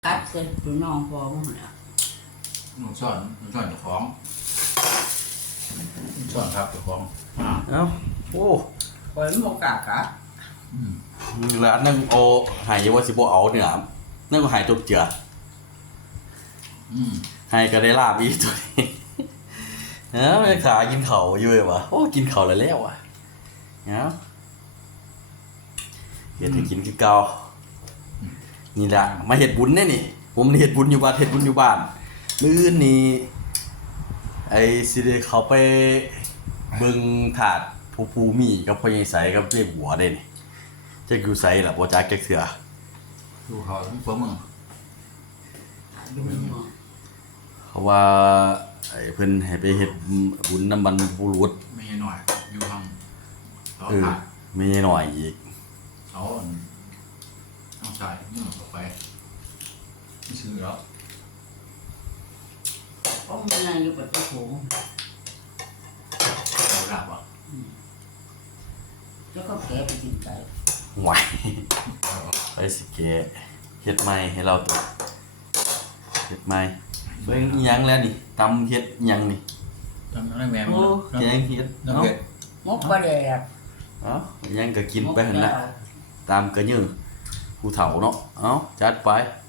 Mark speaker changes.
Speaker 1: กัดเสร็จตัวน้องพอมั้งเนี่ย
Speaker 2: หนูสอนเจ้าของสอนครับเจ้าของ
Speaker 3: เอ้าโอ้
Speaker 1: คอยมันบ่กล้ากัด
Speaker 3: แล้วนั่งโอหายว่าสิบ่เอาเนี่ยนั่งก็หายจบเจือหายก็ได้ลาบอีกตัวนี้เอ้าแม่ขากินเข่าวอยู่เลยวะโอ้กินเข่าวแล้วอ่ะเอ้าเฮ็ดให้กินคือเก่านี่แหละมาเฮ็ดบุญแน่นี่ผมเฮ็ดบุญอยู่บ้านเฮ็ดบุญอยู่บ้านมื้ออื่นนี่ไอ้สิได้เขาไปเบิ่งถาดผู้ปูมีกับพ่อใหญ่ไสกับเรียกหัวได้นี่จะอยู่ไสล่ะบ่จักจักเทื่อ
Speaker 2: ดูเขาทั้งพวกมึง
Speaker 1: ดูมันมอง
Speaker 3: เขาว่าไอ้เพิ่นให้ไปเฮ็ดบุญนำบรรพบุรุษ
Speaker 2: ไม่หน่อยอยู่ห้องเขา
Speaker 3: ขาดมีหน่อยอีก
Speaker 2: เขาต้องใส่มึงออกไปไม่ซื้อแล้ว
Speaker 1: เพราะมันนั่งอยู่ปัดตะโขง
Speaker 2: เราหลับอ่ะ
Speaker 1: แล้วก็แกะไปกินไก่
Speaker 3: ไหวไปสิแกเฮ็ดใหม่ให้เราตัวเฮ็ดใหม่เบิ่งอิหยังแล้วนี่ตำเฮ็ดอิหยังนี่
Speaker 2: ทำอะไรแม่
Speaker 3: โอ้แกงเฮ็ด
Speaker 2: น้ำ
Speaker 3: เอ้า
Speaker 2: เผ็ด
Speaker 1: มกปลาแดก
Speaker 3: เอ้าอิหยังก็กินไปหั่นละตามกระยือผู้เฒ่าเนาะเอ้าจัดไป